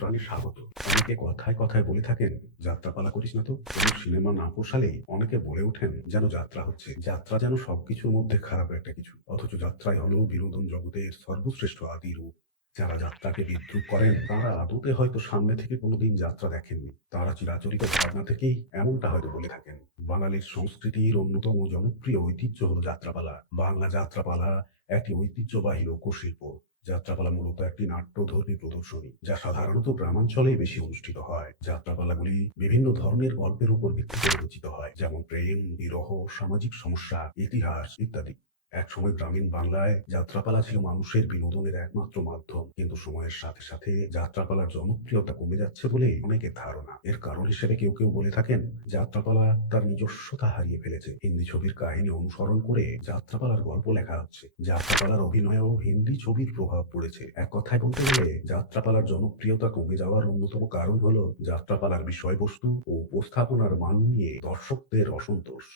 প্রাণে স্বাগত। অনেকে কথায় কথায় বলে থাকেন, যাত্রাপালা করিস না তো। কোনো সিনেমা না পোষালেই অনেকে বলে ওঠেন যেন যাত্রা হচ্ছে। যাত্রা যেন সবকিছুর মধ্যে খারাপ একটা কিছু। অথচ যাত্রাই হলো বিনোদন জগতের সর্বশ্রেষ্ঠ আদি রূপ। যারা যাত্রাকে বিদ্রূপ করেন তারা আদতে হয়তো সামনে থেকে কোনোদিন যাত্রা দেখেননি। তারা চিরাচরিত ভাবনা থেকেই এমনটা হয়তো বলে থাকেন। বাঙালির সংস্কৃতির অন্যতম জনপ্রিয় ঐতিহ্য হলো যাত্রাপালা। বাংলা যাত্রাপালা একটি ঐতিহ্যবাহী লোকশিল্প। যাত্রাপালা মূলত একটি নাট্যধর্মী প্রদর্শনী, যা সাধারণত গ্রামাঞ্চলেই বেশি অনুষ্ঠিত হয়। যাত্রাপালাগুলি বিভিন্ন ধরনের গল্পের উপর ভিত্তি করে রচিত হয়, যেমন প্রেম, বিরহ, সামাজিক সমস্যা, ইতিহাস ইত্যাদি। একসময় গ্রামীণ বাংলায় যাত্রাপালা ছিল মানুষের বিনোদনের একমাত্র মাধ্যম, কিন্তু সময়ের সাথে সাথে যাত্রাপালার জনপ্রিয়তা কমে যাচ্ছে বলে অনেকের ধারণা। এর কারণ হিসেবে কেউ কেউ বলে থাকেন, যাত্রাপালা তার নিজস্বতা হারিয়ে ফেলেছে। হিন্দি ছবির কাহিনী অনুসরণ করে যাত্রাপালার গল্প লেখা হচ্ছে। যাত্রাপালার অভিনয়েও হিন্দি ছবির প্রভাব পড়েছে। এক কথায় বলতে গেলে যাত্রাপালার জনপ্রিয়তা কমে যাওয়ার অন্যতম কারণ হলো যাত্রাপালার বিষয়বস্তু ও উপস্থাপনার মান নিয়ে দর্শকদের অসন্তোষ।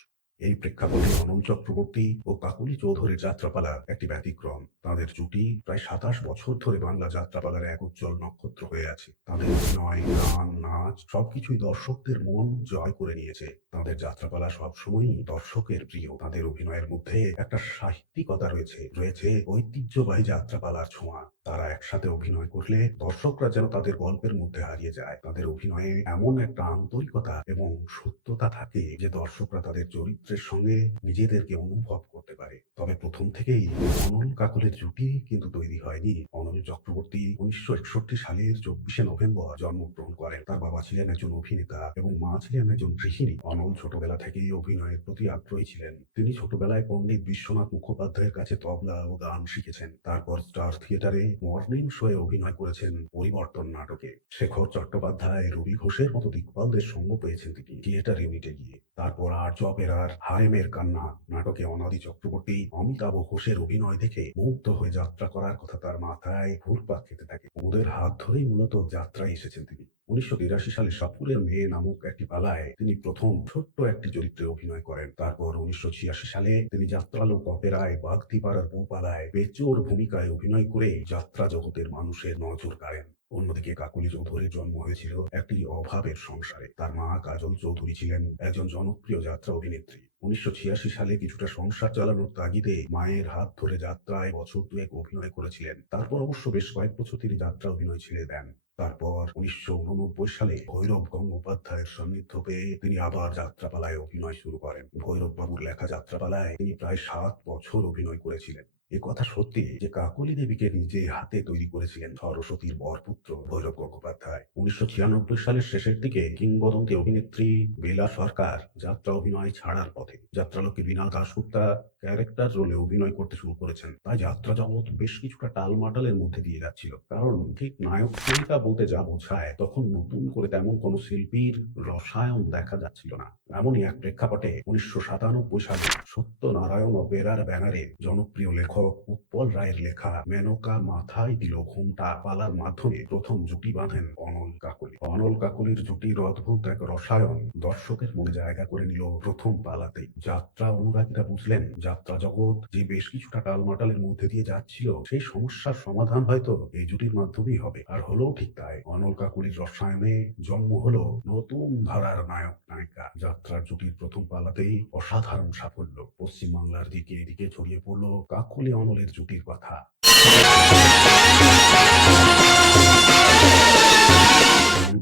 এই প্রেক্ষাপটে অনল চক্রবর্তী ও কাকলি চৌধুরীর যাত্রাপালা একটি ব্যতিক্রম। তাদের জুটি প্রায় ২৭ বছর ধরে বাংলা যাত্রাপালার এক উজ্জ্বল নক্ষত্র হয়ে আছে। তাদের অভিনয়, গান, নাচ সবকিছুই দর্শকদের মন জয় করে নিয়েছে। তাদের যাত্রাপালা সবসময়ই দর্শকের প্রিয়। তাদের অভিনয়ের মধ্যে একটা সাহিত্যিকতা রয়েছে, রয়েছে ঐতিহ্যবাহী যাত্রাপালার ছোঁয়া। তারা একসাথে অভিনয় করলে দর্শকরা যেন তাদের গল্পের মধ্যে হারিয়ে যায়। তাদের অভিনয়ে এমন একটা আন্তরিকতা এবং সত্যতা থাকে যে দর্শকরা তাদের চরিত্রের সঙ্গে নিজেদেরকে অনুভব করতে পারে। তবে প্রথম থেকেই অনল কাকলের জুটি কিন্তু তৈরি হয়নি। অনল চক্রবর্তী ১৯৬১ সালের ২৪শে নভেম্বর জন্মগ্রহণ করেন। তার বাবা ছিলেন একজন অভিনেতা এবং মা ছিলেন একজন গৃহিণী। অনল ছোটবেলা থেকেই অভিনয়ের প্রতি আগ্রহী ছিলেন। তিনি ছোটবেলায় পণ্ডিত বিশ্বনাথ মুখোপাধ্যায়ের কাছে তবলা ও গান শিখেছেন। তারপর স্টার থিয়েটারে মর্নিং শোয়ে অভিনয় করেছেন পরিবর্তন নাটকে। শেখর চট্টোপাধ্যায়, রবি ঘোষের মতো দিগ্গলদের সঙ্গ পেয়েছেন তিনি থিয়েটার ইউনিটে গিয়ে। তারপর আর্য অপেরার হারেমের কান্না নাটকে অনাদি চক্রবর্তী অমিতাভ ঘোষের অভিনয় দেখে মুগ্ধ হয়ে যাত্রা করার কথা তার মাথায় ঘুরপাক খেতে থাকে। ওদের হাত ধরেই মূলত যাত্রায় এসেছেন তিনি। ১৯৮২ সালে সাপুরের মেয়ে নামক একটি পালায় তিনি প্রথম ছোট্ট একটি চরিত্রে অভিনয় করেন। তারপর ১৯৮৬ সালে তিনি যাত্রালোক অপেরায় বাগদিপাড়ার বউপালায় পেচোর ভূমিকায় অভিনয় করে যাত্রা জগতের মানুষের নজর কাড়েন। অন্যদিকে কাকলি চৌধুরীর জন্ম হয়েছিল একটি অভাবের সংসারে। তার মা কাজল চৌধুরী ছিলেন একজন জনপ্রিয় যাত্রা অভিনেত্রী। ১৯৮৬ সালে কিছুটা সংসার চালানোর তাগিদে মায়ের হাত ধরে যাত্রায় বছর দুয়েক অভিনয় করেছিলেন। তারপর অবশ্য বেশ কয়েক বছর তিনি যাত্রা অভিনয় ছেড়ে দেন। তারপর ১৯৮৯ সালে ভৈরব গঙ্গোপাধ্যায়ের সান্নিধ্য পেয়ে তিনি আবার যাত্রাপালায় অভিনয় শুরু করেন। ভৈরব বাবুর লেখা যাত্রাপালায় তিনি প্রায় ৭ বছর অভিনয় করেছিলেন। এ কথা সত্যি যে কাকলি দেবীকে নিজে হাতে তৈরি করেছিলেন সরস্বতীর বরপুত্র ভৈরব গঙ্গোপাধ্যায়। ১৯৯৬ সালের শেষের দিকে কিংবদন্তি অভিনেত্রী বেলা সরকার যাত্রা অভিনয় ছাড়ার পথে। যাত্রালোকে বীণা দাশগুপ্তা ক্যারেক্টার রোলে অভিনয় করতে শুরু করেছেন। তাই যাত্রা জগৎ বেশ কিছুটা টালমাটালের মধ্যে দিয়ে যাচ্ছিল। কারণ ঠিক নায়ক নায়িকা বলতে যা বোঝায়, তখন নতুন করে তেমন কোনো শিল্পীর রসায়ন দেখা যাচ্ছিল না। এমনই এক প্রেক্ষাপটে ১৯৯৭ সালে সত্যনারায়ণ অপেরার ব্যানারে জনপ্রিয় লেখক উৎপল রায়ের লেখা মেনকা মাথায় দিল ঘোমটা পালার মাধ্যমে প্রথম জুটি বাঁধেন অনল কাকলি। অনল কাকলির জুটির অদ্ভুত এক রসায়ন দর্শকের মনে জায়গা করে নিল প্রথম পালাতেই। যাত্রা অনুরাগীরা বুঝলেন যাত্রা জগৎ যে বেশ কিছুটা টালমাটালের মধ্যে দিয়ে যাচ্ছিল, সেই সমস্যার সমাধান হয়তো এই জুটির মাধ্যমেই হবে। আর হলো ঠিক তাই। অনল কাকলির রসায়নে জন্ম হলো নতুন ধারার নায়ক নায়িকা। যাত্রার জুটির প্রথম পালাতেই অসাধারণ সাফল্য। পশ্চিমবাংলার দিকে এদিকে ছড়িয়ে পড়ল কাকলি অনলের জুটির কথা।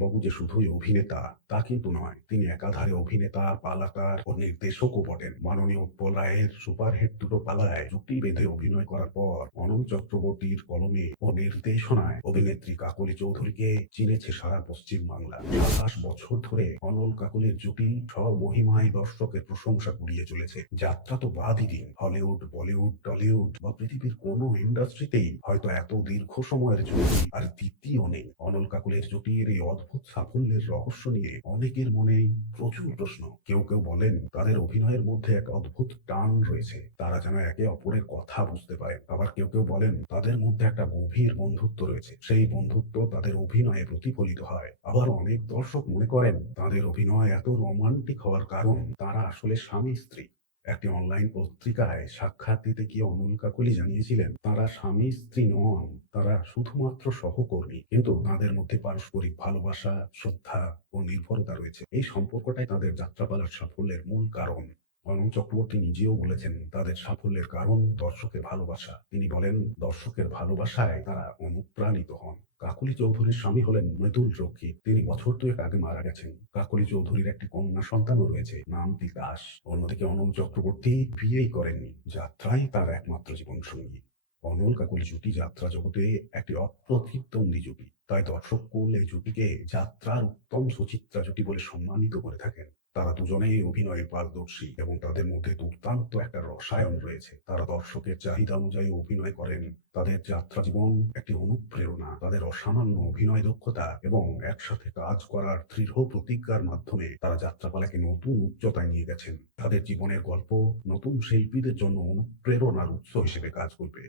বাবু যে শুধুই অভিনেতা তা কিন্তু নয়, তিনি একাধারে অভিনেতা, পালাকার ও নির্দেশকও বটেন। মাননীয় উৎপল রায়ের সুপারহিট দুটো পালায় জুটি বেঁধে অভিনয় করার পর অনল চক্রবর্তীর কলমে ও নির্দেশনায় অভিনেত্রী কাকলি চৌধুরীকে চিনেছে সারা পশ্চিম বাংলা। ২৭ বছর ধরে অনল কাকলির জুটি স্বমহিমায় দর্শকের প্রশংসা কুড়িয়ে চলেছে। যাত্রা তো বাদই দিন, হলিউড, বলিউড, টলিউড বা পৃথিবীর কোনো ইন্ডাস্ট্রিতেই হয়তো এত দীর্ঘ সময়ের জুটি আর দ্বিতীয় নেই। অনল কাকলির জুটির এই অদ্ভুত সাফল্যের রহস্য নিয়ে অনেকের মনেই প্রচুর প্রশ্ন। কেউ কেউ বলেন তাদের অভিনয়ের মধ্যে এক অদ্ভুত টান রয়েছে, তারা যেন একে অপরের কথা বুঝতে পারে। আবার কেউ কেউ বলেন তাদের মধ্যে একটা গভীর বন্ধুত্ব রয়েছে, সেই বন্ধুত্ব তাদের অভিনয়ে প্রতিফলিত হয়। আবার অনেক দর্শক মনে করেন তাদের অভিনয় এত রোমান্টিক হওয়ার কারণ তারা আসলে স্বামী স্ত্রী। একটি অনলাইন পত্রিকায় সাক্ষাৎ দিতে গিয়ে অমল কাকলি জানিয়েছিলেন তারা স্বামী স্ত্রী নন, তারা শুধুমাত্র সহকর্মী, কিন্তু তাদের মধ্যে পারস্পরিক ভালোবাসা, শ্রদ্ধা ও নির্ভরতা রয়েছে। এই সম্পর্কটাই তাদের যাত্রাপালার সাফল্যের মূল কারণ। অনল চক্রবর্তী নিজেও বলেছেন তাদের সাফল্যের কারণ দর্শকের ভালোবাসা। তিনি বলেন দর্শকের ভালোবাসায় তারা অনুপ্রাণিত হন। কাকলি চৌধুরীর স্বামী হলেন মৃদুল রক্ষিত, তিনি বছর দুয়েক আগে মারা গেছেন। কাকলি চৌধুরীর একটি কন্যা সন্তানও রয়েছে, নাম তিতাস। অন্যদিকে অনল চক্রবর্তী বিয়েই করেননি, যাত্রাই তার একমাত্র জীবন সঙ্গী। অনল কাকলি জুটি যাত্রা জগতে একটি অপ্রতিদ্বন্দ্বী জুটি, তাই দর্শক কুল এই জুটিকে যাত্রার উত্তম সুচিত্রা জুটি বলে সম্মানিত করে থাকেন। তারা দুজনেই অভিনয়ে পারদর্শী এবং তাদের মধ্যে দুর্দান্ত একটা রসায়ন রয়েছে। তারা দর্শকের চাহিদা অনুযায়ী অভিনয় করেন। তাদের যাত্রা জীবন একটি অনুপ্রেরণা। তাদের অসামান্য অভিনয় দক্ষতা এবং একসাথে কাজ করার দৃঢ় প্রতিজ্ঞার মাধ্যমে তারা যাত্রাপালাকে নতুন উচ্চতায় নিয়ে গেছেন। তাদের জীবনের গল্প নতুন শিল্পীদের জন্য অনুপ্রেরণার উৎস হিসেবে কাজ করবে।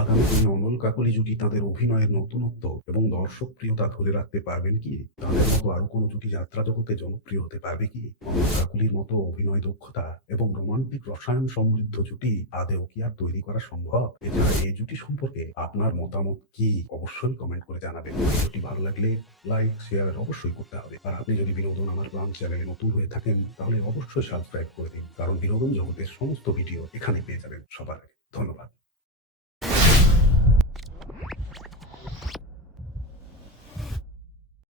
আগামী দিনে অনল কাকলি জুটি তাদের অভিনয়ের নতুনত্ব এবং দর্শকপ্রিয়তা ধরে রাখতে পারবেন কি? তাদের মতো আরো কোনো জুটি যাত্রা জগতে জনপ্রিয় হতে পারবে কি? অনল কাকলির মতো অভিনয় দক্ষতা এবং রোমান্টিক রসায়ন সমৃদ্ধ জুটি আদৌ কি আর তৈরি করা সম্ভব? এছাড়া এই জুটি সম্পর্কে আপনার মতামত কি? অবশ্যই কমেন্ট করে জানাবেন। ভিডিওটি ভালো লাগলে লাইক শেয়ার অবশ্যই করতে হবে। আর আপনি যদি বিনোদন আমার প্রাণ চ্যানেলে নতুন হয়ে থাকেন তাহলে অবশ্যই সাবস্ক্রাইব করে দিন, কারণ বিনোদন জগতের সমস্ত ভিডিও এখানে পেয়ে যাবেন সবার আগে। ধন্যবাদ।